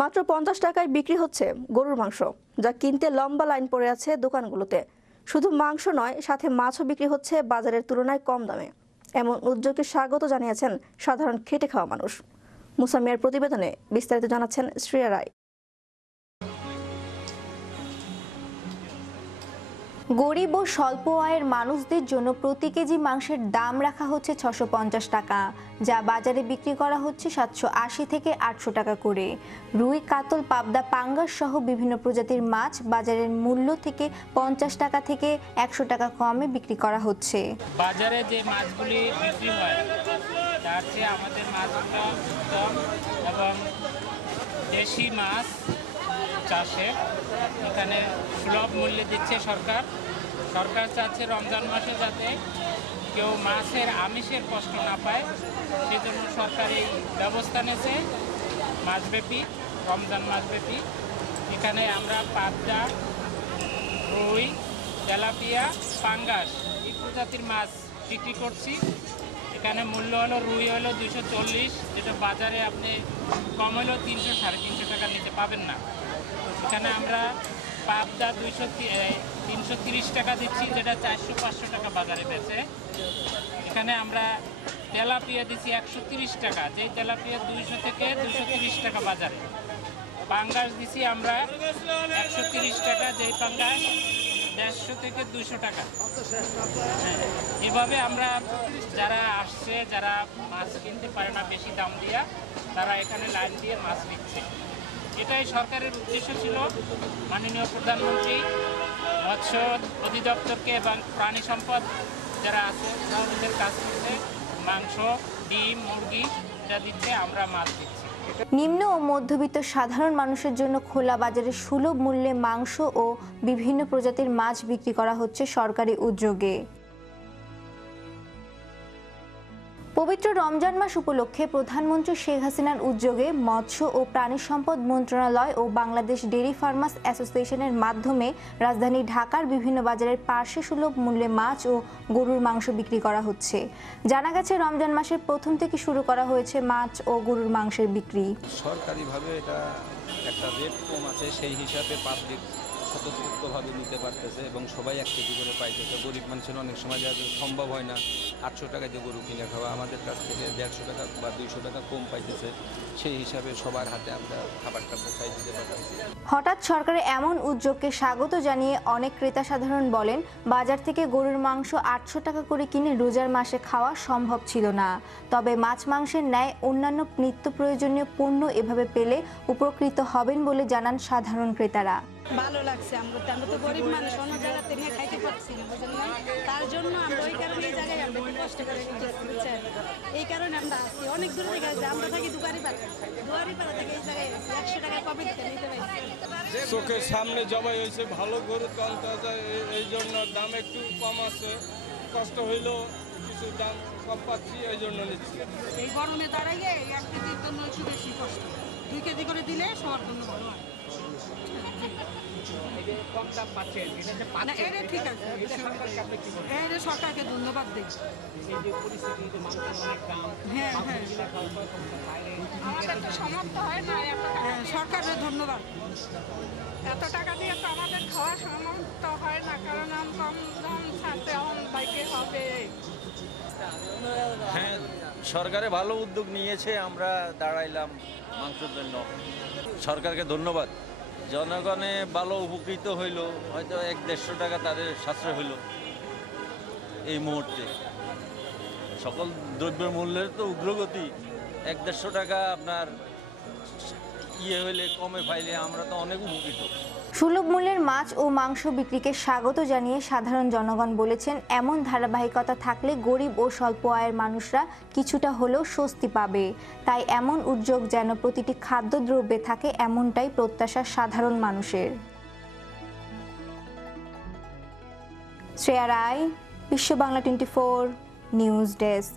মাত্র 50 টাকায় বিক্রি হচ্ছে গরুর মাংস, যা কিনতে লম্বা লাইন পড়ে আছে দোকানগুলোতে। শুধু মাংস নয়, সাথে মাছও বিক্রি হচ্ছে বাজারের তুলনায় কম দামে। এমন উদ্যোগকে স্বাগত জানিয়েছেন সাধারণ খেটে খাওয়া মানুষ। মুসা মিয়ার প্রতিবেদনে বিস্তারিত জানাচ্ছেন শ্রেয়া রায়। গরিব ও স্বল্প আয়ের মানুষদের জন্য প্রতি কেজি মাংসের দাম রাখা হচ্ছে 650 টাকা, যা বাজারে বিক্রি করা হচ্ছে 780 থেকে 800 টাকা করে। রুই, কাতল, পাবদা, পাঙ্গাস সহ বিভিন্ন প্রজাতির মাছ বাজারের মূল্য থেকে 50 টাকা থেকে 100 টাকা কমে বিক্রি করা হচ্ছে। বাজারে যে মাছগুলি বিক্রি হয় তার চেয়ে আমাদের মাছগুলো উত্তম এবং দেশি মাছ চাষে এখানে সুলভ মূল্যে দিচ্ছে সরকার। চাচ্ছে রমজান মাসে যাতে কেউ মাছের আমিষের কষ্ট না পায়, সেজন্য সরকার এই ব্যবস্থা নিয়েছে মাসব্যাপী, রমজান মাসব্যাপী। এখানে আমরা পাবদা, রুই, তেলাপিয়া, পাঙ্গাস এই প্রজাতির মাছ বিক্রি করছি। এখানে মূল্য হলো রুই হলো 240, যেটা বাজারে আপনি কম হলেও 300 350 টাকা নিতে পাবেন না। এখানে আমরা পাবদা 330 টাকা দিচ্ছি, যেটা 400-500 টাকা বাজারে বেচে। এখানে আমরা তেলাপিয়া দিচ্ছি 130 টাকা, যেই তেলাপিয়া 200 থেকে 230 টাকা বাজারে। পাঙ্গাস দিচ্ছি আমরা 130 টাকা, যেই পাঙ্গাস 150 থেকে 200 টাকা। এভাবে আমরা যারা আসছে, যারা মাছ কিনতে পারে না বেশি দাম দিয়া, তারা এখানে লাইন দিয়ে মাছ নিচ্ছে। এটাই সরকারের উদ্দেশ্য ছিল। মাননীয় প্রধানমন্ত্রী মৎস্য অধিদপ্তরকে এবং প্রাণী সম্পদ যারা আছে তাদের কাছ থেকে মাংস, ডিম, মুরগি এটা দিচ্ছে, আমরা মাছ দিচ্ছি। নিম্ন ও মধ্যবিত্ত সাধারণ মানুষের জন্য খোলা বাজারে সুলভ মূল্যে মাংস ও বিভিন্ন প্রজাতির মাছ বিক্রি করা হচ্ছে সরকারি উদ্যোগে। পবিত্র রমজান মাস উপলক্ষে প্রধানমন্ত্রী শেখ হাসিনার উদ্যোগে মৎস্য ও প্রাণী সম্পদ মন্ত্রণালয় ও বাংলাদেশ ডেইরি ফার্মার্স অ্যাসোসিয়েশনের মাধ্যমে রাজধানী ঢাকার বিভিন্ন বাজারের পার্শ্বে সুলভ মূল্যে মাছ ও গরুর মাংস বিক্রি করা হচ্ছে। জানা গেছে, রমজান মাসের প্রথম থেকে শুরু করা হয়েছে মাছ ও গরুর মাংসের বিক্রি। সরকারিভাবে এটা একটা রেট কম আছে, সেই হিসাবে পাবলিক স্বতঃস্ফূর্তভাবে নিতে পারতেছে এবং সবাই 1 কেজি করে পাইতেছে। গরিব মানুষের অনেক সময় যা সম্ভব হয় না 800 টাকা দিয়ে গরু কিনে খাওয়া, আমাদের কাছ থেকে 150 টাকা বা 200 টাকা কম পাইতেছে। সেই হিসাবে সবার হাতে আমরা খাবারটা পৌঁছাই দিতে পারতেছি। হঠাৎ সরকারের এমন উদ্যোগকে স্বাগত জানিয়ে অনেক ক্রেতা সাধারণ বলেন, বাজার থেকে গরুর মাংস 800 টাকা করে কিনে রোজার মাসে খাওয়া সম্ভব ছিল না। তবে মাছ মাংসের ন্যায় অন্যান্য নিত্য প্রয়োজনীয় পণ্য এভাবে পেলে উপকৃত হবেন বলে জানান সাধারণ ক্রেতারা। ভালো লাগছে, আমরা তো গরিব মানুষ, অন্য জায়গাতে নিয়ে খাইতে পারছি না, বুঝলেন? তার জন্য আমরা ওই কারণে এই জায়গায় আমরা একটু কষ্ট করে বুঝছেন, এই কারণে আমরা আসছি। অনেক দূর থেকে আসছি, আমরা থাকি দুয়ারিপাড়া থেকে এই জায়গায় 100 টাকা কমে নিতে পারছি। চোখের সামনে জবাই হয়েছে, ভালো গরু চলতে যায়, এই জন্য দাম একটু কম আছে। কষ্ট হইলেও কিছু দাম কম পাচ্ছি, এই জন্য নিচ্ছি। এই গরমে দাঁড়াইয়ে 1 কেজির জন্য একটু বেশি কষ্ট, 2 কেজি করে দিলে সবার জন্য ভালো হয়। ঠিক আছে, সরকারকে ধন্যবাদ দিই। সরকারের ধন্যবাদ। এত টাকা দিয়ে তো আমাদের খাওয়া সামর্থ্য হয় না, কারণ কম দাম ছাড়তে বাইকে হবে। হ্যাঁ, সরকারে ভালো উদ্যোগ নিয়েছে, আমরা দাঁড়াইলাম মাংসের জন্য। সরকারকে ধন্যবাদ। জনগণে ভালো উপকৃত হইল, হয়তো 100-150 টাকা তাদের সাশ্রয় হইল। এই মুহূর্তে সকল দ্রব্যের মূল্যের তো উগ্রগতি, 100-150 টাকা আপনার হইলে কমে পাইলে আমরা তো অনেক উপকৃত। সুলভ মূল্যের মাছ ও মাংস বিক্রিকে স্বাগত জানিয়ে সাধারণ জনগণ বলেছেন, এমন ধারাবাহিকতা থাকলে গরিব ও স্বল্প আয়ের মানুষরা কিছুটা হলেও স্বস্তি পাবে। তাই এমন উদ্যোগ যেন প্রতিটি খাদ্যদ্রব্যে থাকে, এমনটাই প্রত্যাশা সাধারণ মানুষের। শ্রেয়া রায়, বিশ্ব বাংলা 24 নিউজ ডেস্ক।